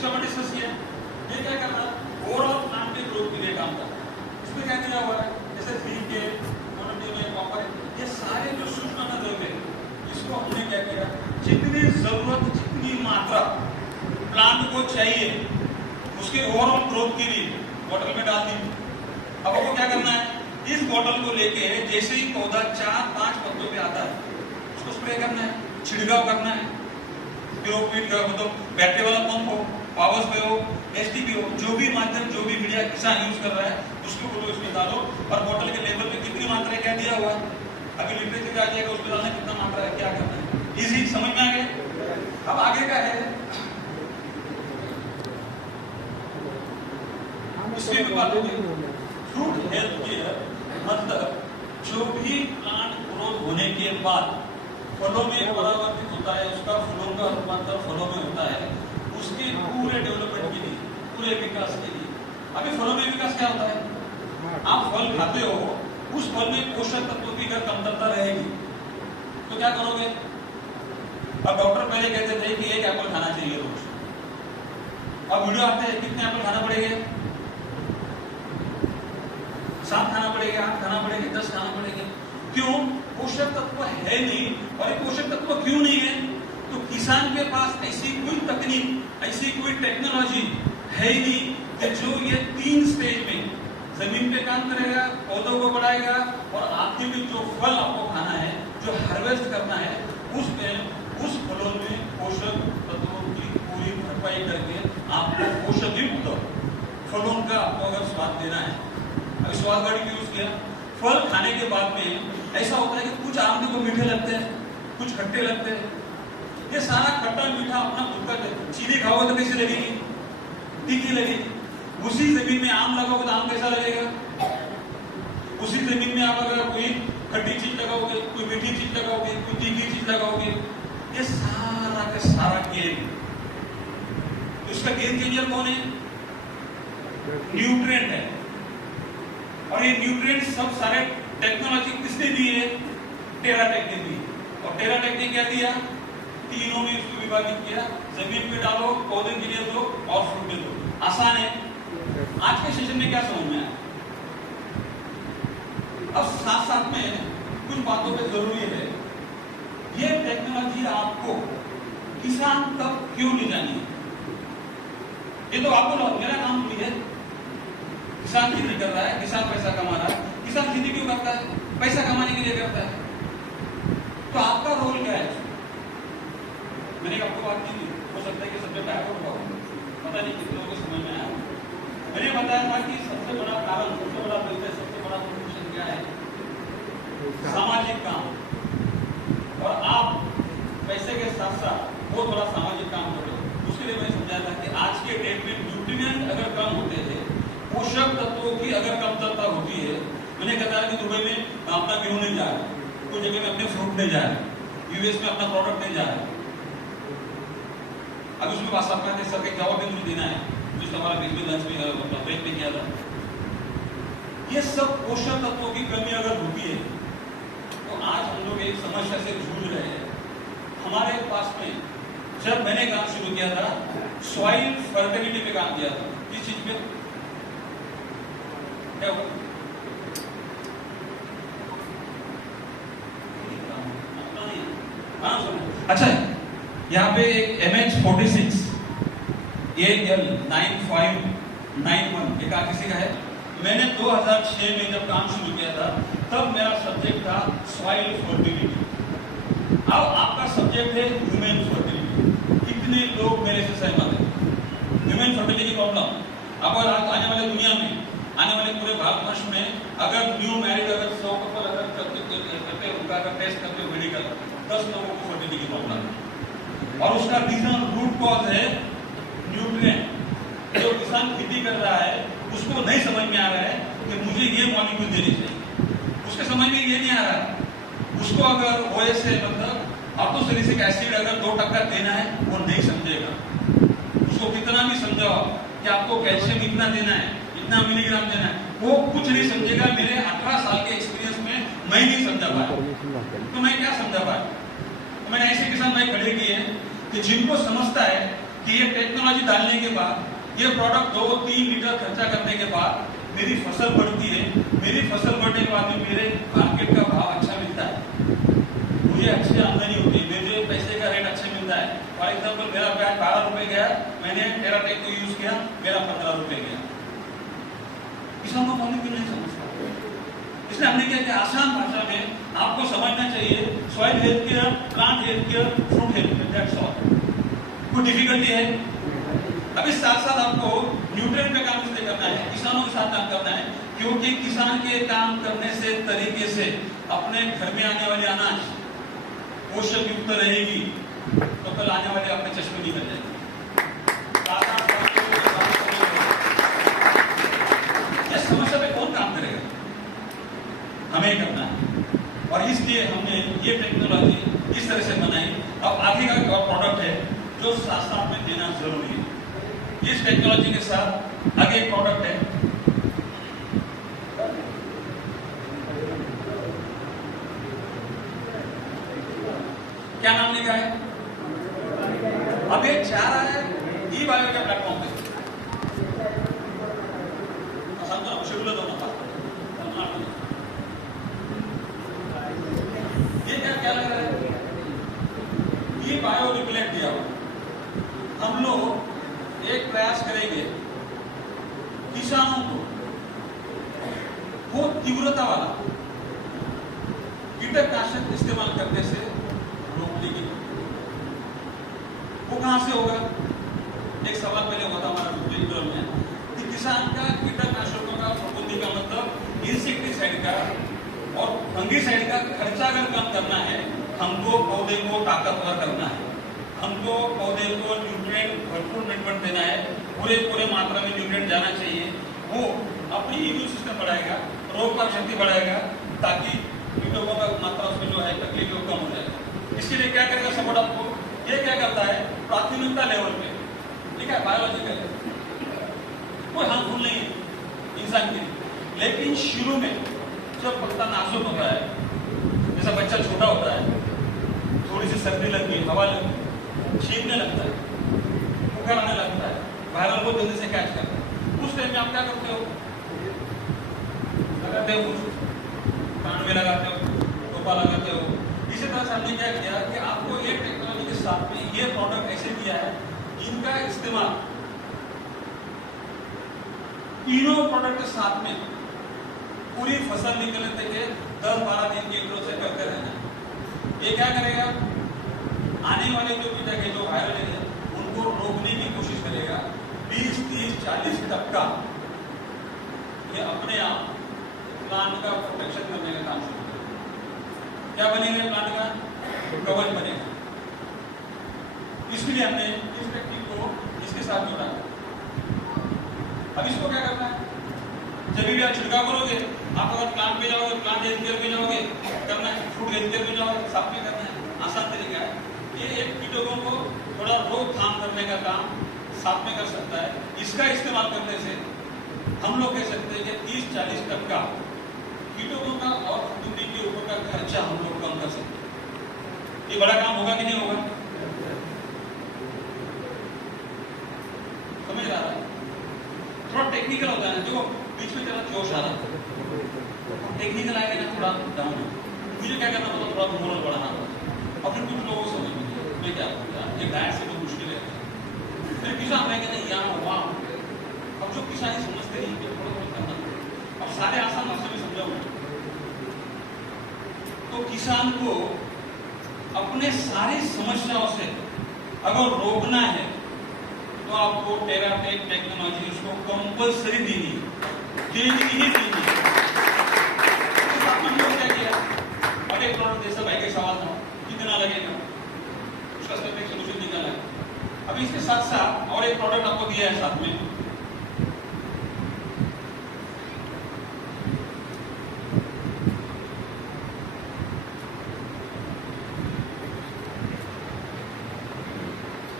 ट्रिकोमोनासिस है, ये क्या कर रहा है? ओवरऑल प्लांट के ग्रोथ के लिए काम कर रहा है। इसमें क्या दिया हुआ है? जैसे सीके, मोनोटिनियम, कॉपर, ये सारे जो सूक्ष्म द्रव्य है, इसको हमने क्या किया? जितनी जरूरत, जितनी मात्रा प्लांट को चाहिए उसके ओवरऑल ग्रोथ के लिए बॉटल में डाल दी। अब आपको क्या करना है? इस बॉटल को लेके जैसे ही पौधा 4-5 पत्तों पे आता है उसको स्प्रे करना है, छिड़काव करना है। पिरोक्विड का मतलब बैटरी वाला पंप हो, पावर स्प्रे हो, एसटीपी हो, जो भी माध्यम, जो भी मीडिया किसान यूज कर रहा है उसको फोटो इसमें डालो और बॉटल के लेवल पे कितनी मात्रा है क्या दिया हुआ है, अभी लिटरेचर क्या दिया उसको डालना कितना मात्रा है, क्या करना है। इजी, समझ में आ गया? अब आगे क्या है इसकी भी बात होगी। फ्रूट हेल्थ केयर मतलब जो भी प्लांट ग्रोथ होने के बाद फलों में परावर्तित होता है, उसका फलों का रूपांतर फलों में होता है, उसके पूरे डेवलपमेंट के लिए, पूरे विकास के लिए। अभी फलों में विकास क्या होता है? आप फल खाते हो, उस फल में पोषक तत्वों की अगर कमतरता रहेगी तो क्या करोगे? अब डॉक्टर पहले कहते थे कि 1 एप्पल खाना चाहिए रोज, अब वीडियो आते हैं कितने एप्पल खाना पड़ेंगे? 7 खाना पड़ेगा, 8 खाना पड़ेगा, 10 खाना पड़ेगा। क्यों? पोषक तत्व है नहीं। और पोषक तत्व क्यों नहीं है? तो किसान के पास ऐसी कोई तकनीक, ऐसी कोई टेक्नोलॉजी है ही नहीं कि जो ये 3 स्टेज में जमीन पे काम करेगा, पौधों को बढ़ाएगा और आखिर में जो फल आपको खाना है, जो हार्वेस्ट करना है, उस फलों में पोषक तत्वों की पूरी भरपाई करके आपको पोषक युक्त फलों का आपको अगर स्वाद देना है। अभी स्वाद गाड़ी को यूज किया, फल खाने के बाद में ऐसा होता है कि कुछ आम को मीठे लगते हैं, कुछ खट्टे लगते हैं। ये सारा खट्टा मीठा अपना खुद का, चीनी खाओगे तो कैसी लगेगी? तीखी लगेगी। उसी जमीन में आम लगाओगे तो आम कैसा लगेगा? उसी जमीन में आप अगर कोई खट्टी चीज लगाओगे, कोई मीठी चीज लगाओगे, कोई तीखी चीज लगाओगे, ये सारा का सारा गेम। तो इसका गेम चेंजर कौन है? न्यूट्रिएंट है। और ये न्यूट्रिएंट सब सारे टेक्नोलॉजी किसने दी है? टेरा टेक ने दी। और टेरा टेक ने क्या दिया? तीनों में इसको विभाजित किया, जमीन पे डालो, पौधे के लिए दो और फ्रूट में दो। आसान है। आज के सेशन में क्या समझ में आया? अब साथ साथ में कुछ बातों पे जरूरी है, ये टेक्नोलॉजी आपको किसान तक क्यों ले जानी है? ये तो आपको मेरा काम भी है। किसान खेती कर रहा है, किसान पैसा कमा रहा है। किसान खेती क्यों करता है? पैसा कमाने के लिए करता है। तो आपका रोल क्या है? मैंने आपको बात की थी, हो सकता है कि सब्जेक्ट आया होगा, पता नहीं कितने लोगों को समझ में आया। मैंने बताया था कि सबसे बड़ा कारण, सबसे बड़ा बिजनेस, सबसे बड़ा प्रोफेशन क्या है? सामाजिक काम। और आप पैसे के साथ साथ बहुत बड़ा सामाजिक काम करो। उसके लिए मैंने समझाया था कि आज के डेट में न्यूट्रिएंट अगर कम होते थे, पोषक तत्वों की अगर कमतरता होती है, मैंने कहा कि दुबई में अपना गेहूं नहीं जा रहा, कोई जगह में अपने फ्रूट नहीं जा रहे, यूएस में अपना प्रोडक्ट नहीं जा रहा। अब उसमें बात आपका सर के जवाब भी मुझे देना है, जो हमारा बीच में लंच में ब्रेक में किया था। ये सब पोषक तत्वों की कमी अगर होती है तो आज हम लोग एक समस्या से जूझ रहे हैं। हमारे पास में जब मैंने काम शुरू किया था, सॉइल फर्टिलिटी पे काम किया था। किस चीज पे? क्या हुआ? अच्छा, यहाँ पे एक MH46 AL9591 एक किसी का है। मैंने 2006 में जब काम शुरू किया था, तब मेरा सब्जेक्ट था सॉइल फर्टिलिटी। अब आपका सब्जेक्ट है ह्यूमन फर्टिलिटी। कितने लोग मेरे से सहमत हैं? ह्यूमन फर्टिलिटी प्रॉब्लम अब आज आने वाले दुनिया में, आने वाले पूरे भारतवर्ष में अगर न्यू मैरिड अगर 100 कपल अगर करते उनका अगर टेस्ट करते हो मेडिकल, 10 लोगों को फर्टिलिटी प्रॉब्लम है। और उसका रीजन, रूट कॉज है न्यूट्रिएंट। जो किसान खेती कर रहा है उसको नहीं समझ में आ रहा है कि मुझे ये मॉलिक्यूल देनी चाहिए। उसके समझ में ये नहीं आ रहा है। उसको अगर OSA मतलब ऑर्थोसैलिसिलिक एसिड अगर 2% देना है, वो नहीं समझेगा। उसको कितना भी समझाओ कि आपको कैल्शियम इतना देना है, इतना मिलीग्राम देना है, वो कुछ नहीं समझेगा। मेरे 18 साल के एक्सपीरियंस में मैं नहीं समझा पाया। तो मैं क्या समझा पाया? तो मैंने ऐसे किसान भाई खड़े किए कि जिनको समझता है कि ये टेक्नोलॉजी डालने के बाद ये प्रोडक्ट 2-3 लीटर खर्चा करने के बाद मेरी फसल बढ़ती है, मेरी फसल बढ़ने के बाद में मेरे मार्केट का भाव अच्छा मिलता है, मुझे अच्छी आमदनी होती है, मेरे पैसे का रेट अच्छा मिलता है। फॉर एग्जाम्पल मेरा ब्याज 12 रुपए गया, मैंने टेराटेक को यूज किया, मेरा 15 रुपए गया। किसान को फार्मिंग क्यों नहीं समझता? इसलिए हमने क्या किया, आसान भाषा में आपको समझना चाहिए soil health care, plant health care, fruit health care, that's all. कोई डिफिकल्टी है? अभी साथ साथ आपको न्यूट्रिएंट पे काम इसलिए करना है, किसानों के साथ काम करना है, क्योंकि किसान के काम करने से तरीके से अपने घर में आने वाली अनाज पोषक युक्त रहेगी, तो कल आने वाले अपने चश्मे निकल जाएंगे। इस समस्या पे कौन काम करेगा? हमें करना है, और इसलिए हमने ये टेक्नोलॉजी इस तरह से बनाई। अब आगे का एक और प्रोडक्ट है जो साथ साथ में देना जरूरी है। इस टेक्नोलॉजी के साथ आगे एक प्रोडक्ट है, क्या नाम लिखा है? अब ये जा रहा है ई बायो के प्लेटफॉर्म पे। ये क्या लग रहा है? ई बायो रिप्लेंट दिया हुआ। हम लोग एक प्रयास करेंगे किसानों को वो तीव्रता वाला कीटनाशक इस्तेमाल करने से रोकने की। वो कहां से होगा? एक सवाल पहले हुआ था हमारा विज्ञान में कि किसान का कीटनाशकों का फफूंदी का मतलब इंसेक्टिसाइड का और फंगिसाइड का खर्चा अगर कम करना है, हमको पौधे को ताकतवर करना है, हमको पौधे को न्यूट्रिएंट भरपूर ट्रीटमेंट देना है, पूरे मात्रा में न्यूट्रिएंट जाना चाहिए, वो अपनी इम्यून सिस्टम बढ़ाएगा, रोग प्रतिरोधक शक्ति बढ़ाएगा, ताकि कीटों का मात्रा उसमें जो है तकलीफ कम हो जाएगा। इसके लिए क्या करेगा सपोर्ट आपको? ये क्या करता है, प्राथमिकता लेवल पे, ठीक है, बायोलॉजिकल कोई हार्मफुल नहीं है इंसान के लिए, लेकिन शुरू में जब पत्ता नाजुक होता है, जैसा बच्चा छोटा होता है, थोड़ी सी सर्दी लगती है, हवा लगती है, छींकने लगता है, बुखार आने लगता है, वायरल को जल्दी से कैच करता है, उस टाइम में आप क्या करते हो? लगाते हो, कान में लगाते हो, टोपा लगाते हो। इसी तरह से हमने क्या किया कि आपको ये टेक्नोलॉजी के साथ में ये प्रोडक्ट ऐसे दिया है जिनका इस्तेमाल तीनों प्रोडक्ट के साथ में पूरी फसल निकलने तक 10-12 दिन के इंटरवल से करते रहना। ये क्या करेगा? आने वाले जो कीटक है, जो वायरल है, उनको रोकने की कोशिश करेगा। 20-30-40% ये अपने आप प्लांट का प्रोटेक्शन करने का काम शुरू करेगा। क्या बनेगा? प्लांट का कवच बनेगा। इसलिए हमने इस टेक्निक को इसके साथ जोड़ा। अब इसको क्या करना है? जब भी आप छिड़काव करोगे, आप अगर प्लांट पे जाओगे, प्लांट हेल्थ केयर में जाओगे, करना है, फ्रूट हेल्थ केयर में जाओगे, साफ में करना है। आसान तरीका है। ये एक कीटकों को थोड़ा रोकथाम करने का काम साफ में कर सकता है। इसका इस्तेमाल करने से हम लोग कह सकते हैं कि 30-40% कीटकों का और फफूंदी के ऊपर का खर्चा हम लोग कम कर सकते हैं। ये बड़ा काम होगा कि नहीं होगा? समझ रहा है? थोड़ा टेक्निकल होता है ना, देखो बीच में तेरा जोश आ रहा है, टेक्निकल आएगा ना थोड़ा डाउन, मुझे क्या करना पड़ता, थोड़ा मोरल बढ़ाना पड़ता। और फिर कुछ लोगों को समझ में मैं क्या बोलता, ये डायट से तो मुश्किल है, फिर किसान रहेंगे नहीं यहाँ वहाँ। अब जो किसानी समझते नहीं कि थोड़ा थोड़ा करना, अब सारे आसान भाषा में समझाऊंगा तो किसान को अपने सारी समस्याओं से अगर रोकना है तो आपको टेराटेक टेक्नोलॉजी उसको कंपल्सरी देनी ही देनी। क्या किया? अब एक प्रोडक्ट जैसा भाई के सवाल था, कितना लगेगा, उसका सब एक सोल्यूशन निकाला। अब इसके साथ साथ और एक प्रोडक्ट आपको दिया है साथ में,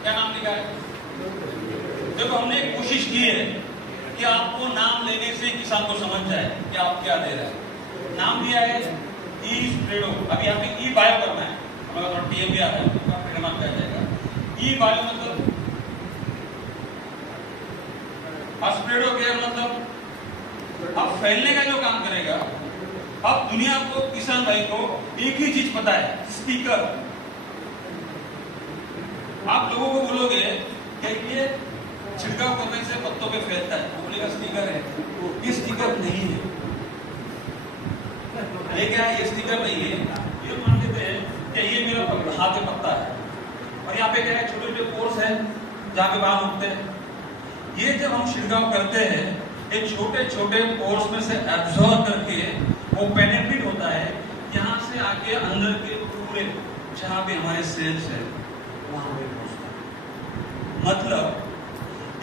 क्या नाम लिखा है? देखो हमने कोशिश की है कि आपको नाम लेने से किसान को समझ जाए कि आप क्या दे रहे हैं। नाम दिया है ई स्प्रेडो। अभी यहाँ पे ई बायो करना है, हमारा थोड़ा टीएम भी आता है, ट्रेडमार्क आ जाएगा। ई बायो मतलब स्प्रेड हो गया मतलब अब फैलने का जो काम करेगा। अब दुनिया को, किसान भाई को एक ही चीज पता है, स्टिकर। आप लोगों को बोलोगे कि ये छिड़काव करने से पत्तों पे फैलता है, वो बोलेगा स्टिकर है। ये स्टिकर नहीं है। ये क्या है? ये स्टिकर नहीं है। ये मान लेते हैं कि ये मेरा हाथ पे पत्ता है और यहाँ पे क्या है, छोटे छोटे पोर्स है जहाँ पे बाल उठते हैं। ये जब हम छिड़काव करते हैं, ये छोटे छोटे पोर्स में से एब्जॉर्ब करके वो पेनिट्रेट होता है, यहाँ से आके अंदर के पूरे जहाँ पे हमारे सेल्स है वहां पे पहुंचता है। मतलब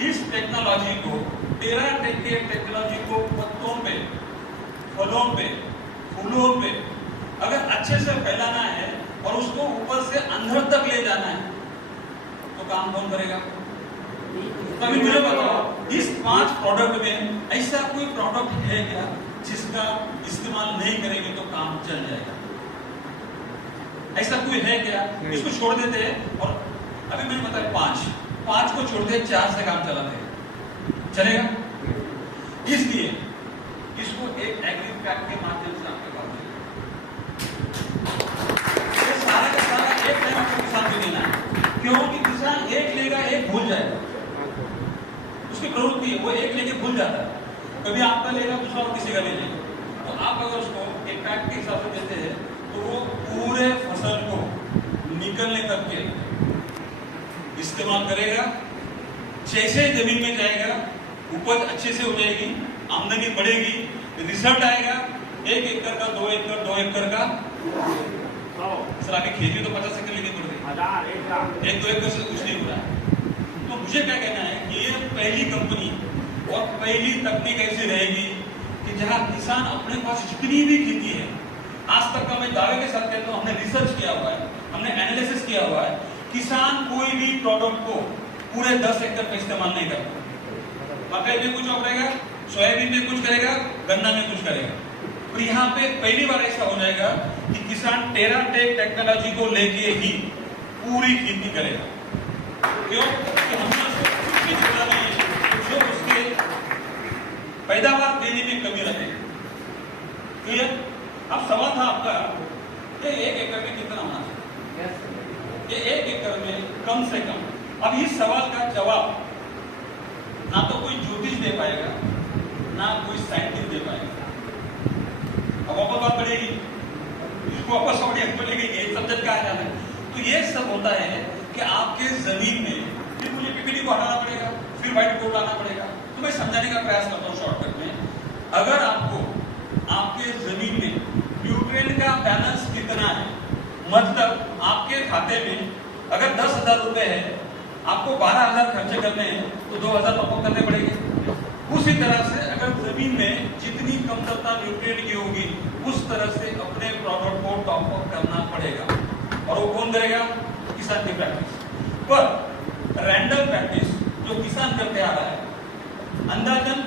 इस टेक्नोलॉजी को, टेराटेक के टेक्नोलॉजी को पत्तों पे, फलों पे, फूलों पे अगर अच्छे से फैलाना है और उसको ऊपर से अंदर तक ले जाना है तो काम कौन करेगा? तभी मुझे बताओ, इस 5 प्रोडक्ट में ऐसा कोई प्रोडक्ट है क्या जिसका इस्तेमाल नहीं करेंगे तो काम चल जाएगा? ऐसा कोई है क्या? इसको छोड़ देते हैं और अभी मैंने बताया 5 को छोड़ दे, 4 से काम चलाते हैं, चलेगा? इसलिए इसको एक एग्री पैक के माध्यम से आपके पास ये सारा का सारा एक टाइम आपको किसान को देना है, क्योंकि किसान एक लेगा, एक भूल जाएगा। उसकी प्रवृत्ति है, वो एक लेके भूल जाता है, कभी आपका लेगा, दूसरा और किसी का ले लेगा। तो आप अगर उसको एक पैक के हिसाब से देते हैं तो वो पूरे फसल को निकलने तक के इस्तेमाल करेगा। जैसे जमीन में जाएगा, उपज अच्छे से हो जाएगी, आमदनी बढ़ेगी, रिजल्ट आएगा। 1 एकड़ का, 2 एकड़, 2 एकड़ का, सर आगे खेती तो 50 एकड़ लेनी पड़ रही, 1-2 एकड़ से कुछ नहीं हो रहा है। तो मुझे क्या कहना है कि ये पहली कंपनी और पहली तकनीक ऐसी रहेगी कि जहां किसान अपने पास जितनी भी खेती है, आज तक का मैं दावे के साथ कहता हूं, हमने रिसर्च किया हुआ है, हमने एनालिसिस किया हुआ है, किसान कोई भी प्रोडक्ट को पूरे 10 एकड़ में इस्तेमाल नहीं करता। मकई में कुछ करेगा, सोयाबीन में कुछ करेगा, गन्ना में कुछ करेगा। और यहाँ पे पहली बार ऐसा हो जाएगा कि किसान टेराटेक टेक्नोलॉजी को लेके ही पूरी खेती करेगा। क्यों? कि हमने उसको कुछ भी छोड़ा नहीं है जो उसके पैदावार देने में कमी रहे। क्लियर? अब सवाल था आपका कि 1 एकड़ में कितना होना चाहिए? ये 1 एकड़ में कम से कम, अब इस सवाल का जवाब ना तो कोई ज्योतिष दे पाएगा, ना कोई साइंटिस्ट दे पाएगा। अब वापस बात बढ़ेगी, वापस बढ़ेगी, ये सब्जेक्ट कहा जाता है। तो ये सब होता है कि आपके जमीन में फिर मुझे पीपीटी को हटाना पड़ेगा, फिर व्हाइट बोर्ड लाना पड़ेगा। तो मैं समझाने का प्रयास करता हूँ शॉर्टकट में। अगर आपको आपके जमीन में न्यूट्रिएंट का बैलेंस कितना है, मतलब आपके खाते में अगर 10,000 रुपए है, आपको 12,000 खर्चे करने हैं तो 2,000 टॉपअप करने पड़ेंगे। उसी तरह से अगर जमीन में जितनी कमतरता न्यूट्रिएंट की होगी, उस तरह से अपने प्रोडक्ट को टॉपअप करना पड़ेगा। और वो कौन करेगा? किसान की प्रैक्टिस। पर रैंडम प्रैक्टिस जो किसान करते आ रहा है, अंदाजन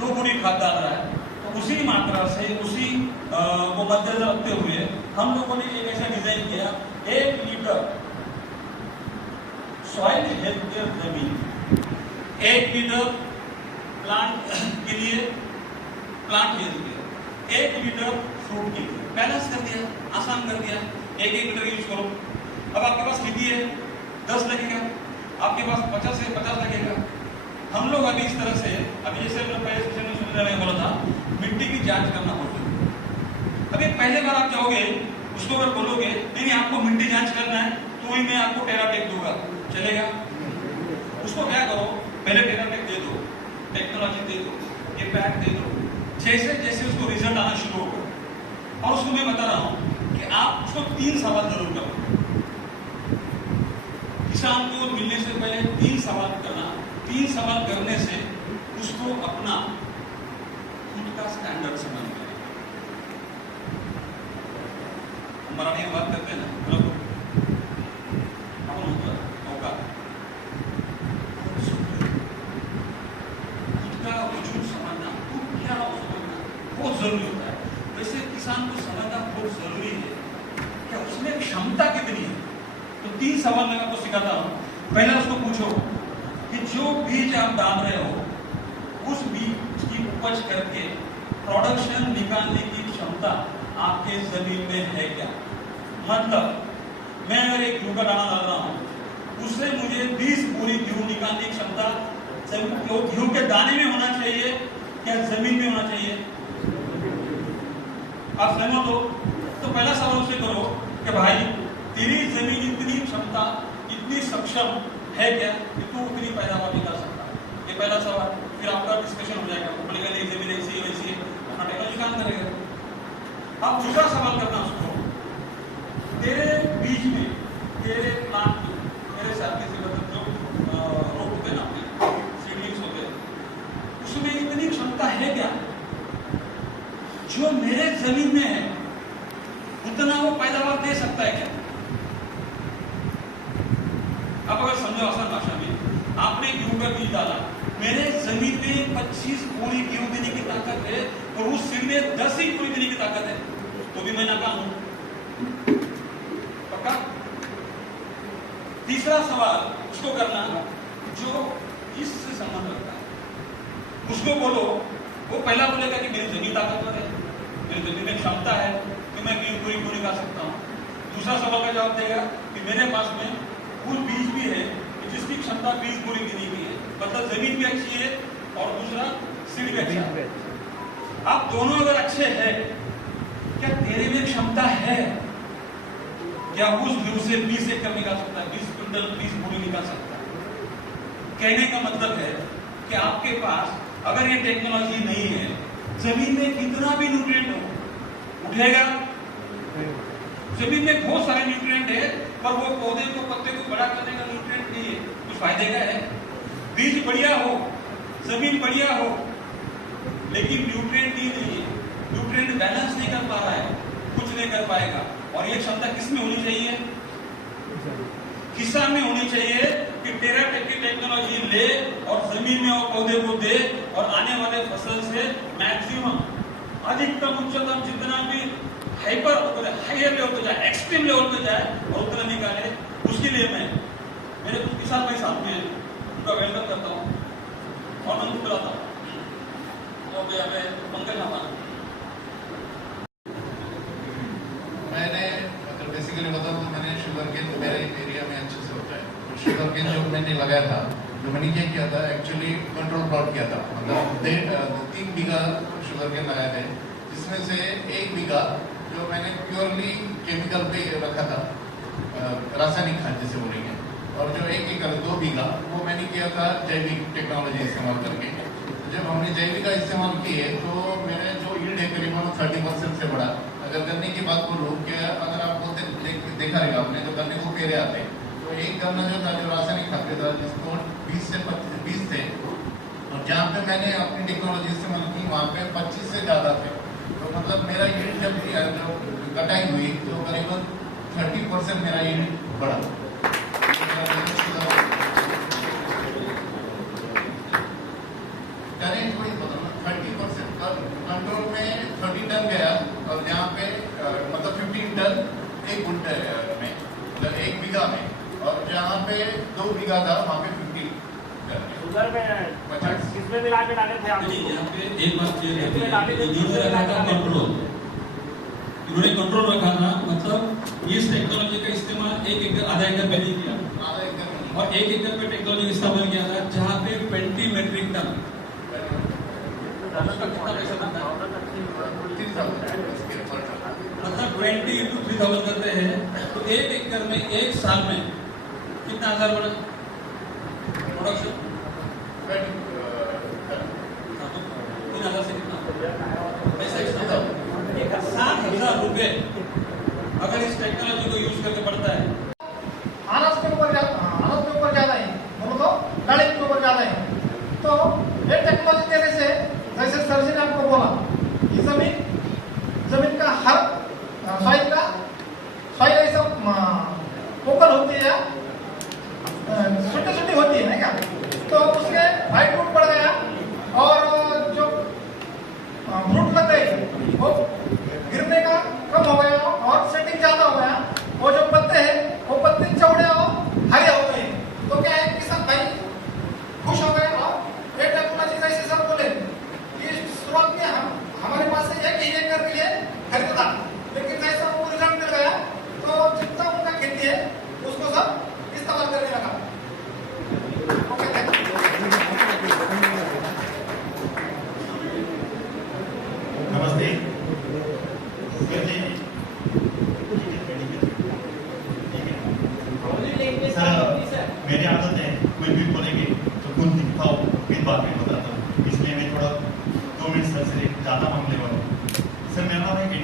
2 गुनी खाद डाल रहा है, तो उसी मात्रा से, उसी को मद्देनजर रखते हुए हम लोगों ने एक ऐसा डिजाइन किया, 1 लीटर सॉइल हेल्थ केयर जमीन, 1 लीटर प्लांट के लिए plant health care, 1 litre fruit के लिए। बैलेंस कर दिया, आसान कर दिया, 1-1 लीटर यूज करो। अब आपके पास खेती है, 10 लगेगा, आपके पास 50 है, 50 लगेगा। हम लोग अभी इस तरह से, अभी जैसे मैं पहले सेशन में सुनने में बोला था, मिट्टी की जांच करना होता है। अभी पहले बार आप जाओगे, उसको अगर बोलोगे नहीं आपको मिट्टी जांच करना है तो ही मैं आपको टेराटेक दूंगा, चलेगा? उसको क्या करो, पहले टेराटेक दे दो, टेक्नोलॉजी दे दो, ये पैक दे दो, जैसे जैसे उसको रिजल्ट आना शुरू होगा। और उसको मैं बता रहा हूं कि आप उसको 3 सवाल जरूर करो। किसान को मिलने से पहले 3 सवाल करना। 3 सवाल करने से उसको अपना खुद का स्टैंडर्ड समझ में आएगा। मराठी में बात करते हैं ना, मतलब होगा खुद का वजूद समझना, खुद क्या समझना बहुत जरूरी होता है। वैसे किसान को समझना बहुत जरूरी है कि उसमें क्षमता कितनी है। तो 3 सवाल मैं आपको सिखाता हूं। पहले उसको पूछो कि जो बीज आप डाल रहे हो उपज करके प्रोडक्शन निकालने की क्षमता आपके जमीन में है क्या? मतलब मैं अगर एक गेहूं का दाना डाल रहा हूं, उससे मुझे 20 बोरी गेहूं निकालने की क्षमता गेहूं के दाने में होना चाहिए क्या जमीन में होना चाहिए? आप सहमत हो? तो पहला सवाल उसे करो कि भाई तेरी जमीन इतनी क्षमता, इतनी सक्षम है क्या कि तू उतनी पैदावार निकाल सकता है? ये पहला सवाल। फिर आपका डिस्कशन हो जाएगा, बोलेगा नहीं जमीन ऐसी है वैसी है, अपना टेक्नोलॉजी काम करेगा। अब दूसरा सवाल करना उसको, तेरे बीज में, तेरे प्लांट में, तेरे साथी से मतलब जो रोप पे नापते सीडलिंग्स होते हैं, उसमें इतनी क्षमता है क्या जो मेरे जमीन में है उतना वो पैदावार दे सकता है क्या? आप अगर समझो आसान भाषा में, आपने गेहूं का बीज डाला, मेरे जमीन में 25 बोरी गेहूं देने की ताकत है और उस सीड में 10 ही बोरी देने की ताकत है, तो भी मैं नाकाम हूं। पक्का? तीसरा सवाल उसको करना जो इससे संबंध रखता है। उसको बोलो, वो पहला बोलेगा कि मेरी जमीन ताकतवर है, मेरी जमीन में क्षमता है कि मैं गेहूं पूरी पूरी कर सकता हूं। दूसरा सवाल का जवाब देगा कि मेरे पास में कुछ बीज भी है जिसकी क्षमता 20 बोरी देने की है, मतलब जमीन भी अच्छी है और दूसरा सीड भी अच्छा है। आप दोनों अगर अच्छे हैं, क्या तेरे में क्षमता है क्या उस गेहूं से 20 एकड़ निकाल सकता है, 20 क्विंटल 20 बोरी निकाल सकता है? कहने का मतलब है कि आपके पास अगर ये टेक्नोलॉजी नहीं है, जमीन में कितना भी न्यूट्रिएंट हो उठेगा। जमीन में बहुत सारे न्यूट्रिएंट है पर वो पौधे को, पत्ते को बड़ा करने का न्यूट्रिएंट नहीं है, कुछ फायदे का है। बीज बढ़िया हो, जमीन बढ़िया हो, लेकिन न्यूट्रिएंट ही नहीं है, न्यूट्रिएंट बैलेंस नहीं कर पा रहा है, कुछ नहीं कर पाएगा। और ये क्षमता किस में होनी चाहिए? किसान में होनी चाहिए कि टेरा टेक की टेक्नोलॉजी ले और जमीन में और पौधे को दे और आने वाले फसल से मैक्सिमम, अधिकतम, उच्चतम जितना भी हायर लेवल पे जाए, एक्सट्रीम लेवल पे जाए और उतना निकाले। उसके लिए मैं, मेरे कुछ किसान भाई साथ में उनका वेलकम करता हूँ और मैं बुलाता हूँ। तो पंकज हमारा मैंने मतलब बेसिकली बताऊँ तो मैंने शुगर केन मेरे एरिया में अच्छे से होता है। तो शुगर केन जो मैंने लगाया था, जो मैंने क्या किया था, एक्चुअली कंट्रोल प्लॉट किया था। मतलब 3 बीघा शुगर केन लगाए थे, जिसमें से 1 बीघा जो मैंने प्योरली केमिकल पे रखा था, रासायनिक खाद जैसे बोलेंगे, और जो 1 एकड़ 2 बीघा वो मैंने किया था जैविक टेक्नोलॉजी इस्तेमाल करके। जब हमने जैविक का इस्तेमाल किए तो मेरे जो यील्ड है करीबन 30% से बढ़ा। अगर गन्ने की बात बोलूँ कि अगर आप बोलते देखा रहेगा आपने, जो गन्ने को पेरे आते तो एक गन्ना जो था, जो रासायनिक खाद था, जिसको 20 से 20 थे, और जहाँ पे मैंने अपनी टेक्नोलॉजी इस्तेमाल की वहाँ पे 25 से ज़्यादा थे। तो मतलब मेरा यील्ड जब जो कटाई हुई तो करीबन 30% मेरा यील्ड बढ़ा। करेंट वही बताना 30% कंट्रोल में 30 टन गया, और जहाँ पे मतलब 15 टन 1 गुंठे में, मतलब 1 बीघा में, और जहाँ पे 2 बीघा था वहाँ पे 50 उधर में 50 किसमें मिला के डाले थे आप? यहाँ पे एक बात इन्होंने रखा था कंट्रोल, इन्होंने कंट्रोल रखा था, मतलब इस टेक्नोलॉजी का इस्तेमाल 1 एकड़, आधा एकड़ पे नहीं किया, आधा एकड़ और 1 एकड़ पे टेक्नोलॉजी इस्तेमाल किया था जहाँ पे 20 मेट्रिक टन। उसका कितना पैसा बनता है? मतलब 20 into 3000 करते हैं तो 1 एकड़ में 1 साल में कितना हजार बना प्रोडक्शन? 3000 से कितना पैसा एक्स्ट्रा? 60,000 रुपए अगर इस टेक्नोलॉजी को यूज करके पड़ता है। अनाज के ऊपर ज्यादा है, बोलो तो डाली के ऊपर ज्यादा है। तो ये टेक्नोलॉजी देने से, जैसे सर जी ने आपको बोला, ये जमीन का हर सॉइल ऐसा पोकल होती है, छोटी होती है ना क्या, तो उसके हाइट रूट बढ़ गया और जो फ्रूट लग गई वो गिरने का कम हो गया और सेटिंग ज्यादा हो गया।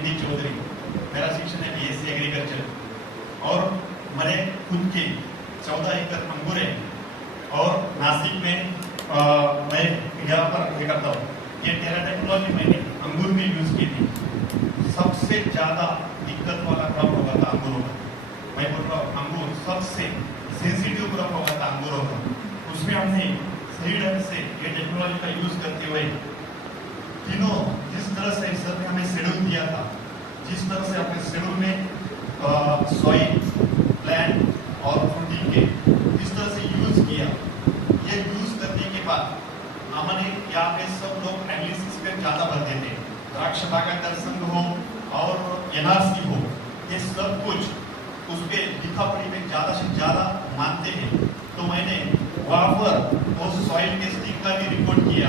डी चौधरी, मेरा शिक्षण है BSc एग्रीकल्चर और मेरे खुद के 14 एकड़ अंगूर है और नासिक में मैं यहाँ पर ये करता हूँ। ये टेरा टेक्नोलॉजी मैंने अंगूर में यूज की थी। सबसे ज्यादा दिक्कत वाला क्रॉप होगा था अंगूरों का। मैं बोल रहा हूँ अंगूर सबसे सेंसिटिव क्रॉप होगा था अंगूरों का। उसमें हमने सही ढंग से ये टेक्नोलॉजी का यूज करते हुए तीनों जिस तरह से सर ने हमें शेड्यूल दिया था, जिस तरह से अपने शेड्यूल में सॉइल, प्लांट और फ्रूटिंग के जिस तरह से यूज किया, ये यूज करने के बाद हमने यहाँ पे सब लोग एनालिसिस पे ज्यादा बल देते हैं। द्राक्ष बागायतदार संघ हो और NRC हो, ये सब कुछ उस पे लिखा पढ़ी में ज्यादा से ज्यादा मानते हैं। तो मैंने वहां पर वो सॉइल टेस्टिंग का भी रिपोर्ट किया,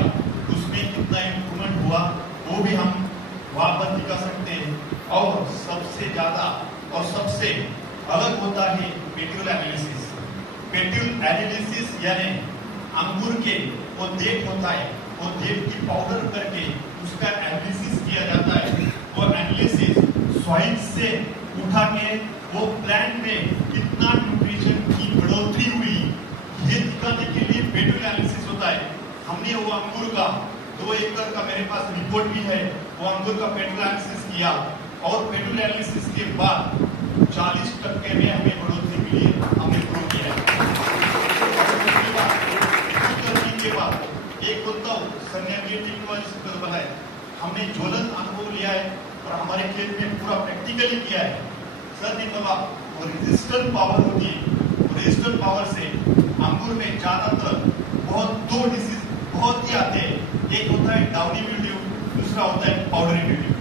उसमें कितना इम्प्रूवमेंट हुआ वो भी हम वहां पर दिखा सकते हैं। और सबसे ज्यादा और सबसे अलग होता है पेट्यूल एनालिसिस। पेट्यूल एनालिसिस यानी अंगूर के वो डेट होता है, वो डेट की पाउडर करके उसका एनालिसिस किया जाता है। वो एनालिसिस सॉइल से उठा के वो प्लांट में कितना न्यूट्रिशन की बढ़ोतरी हुई ये दिखाने के लिए पेट्यूल एनालिसिस होता है। हमने वो अंगूर का 2 एकड़ का मेरे पास रिपोर्ट भी है, वो अंगूर का पेट्यूल एनालिसिस किया और पेट्यूल एनालिसिस के बाद 40% में हमें बढ़ोतरी मिली, हमने प्रूव किया है। के बाद एक होता सर ने अभी टेक्नोलॉजी से बनाया, हमने ज्वलन अनुभव लिया है और हमारे खेत में पूरा प्रैक्टिकली किया है। सर ने कहा वो रेजिस्टेंट पावर होती है, रेजिस्टेंट पावर से अंगूर में ज्यादातर दो डिसीज बहुत ही आते हैं। एक होता है डाउनी मिल्ड्यू, दूसरा होता है पाउडरी मिल्ड्यू।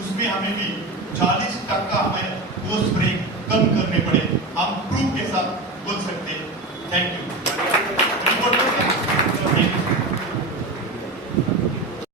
उसमें हमें भी 40% हमें वो स्प्रे कम करने पड़े, हम प्रूफ के साथ बोल सकते हैं। Thank you.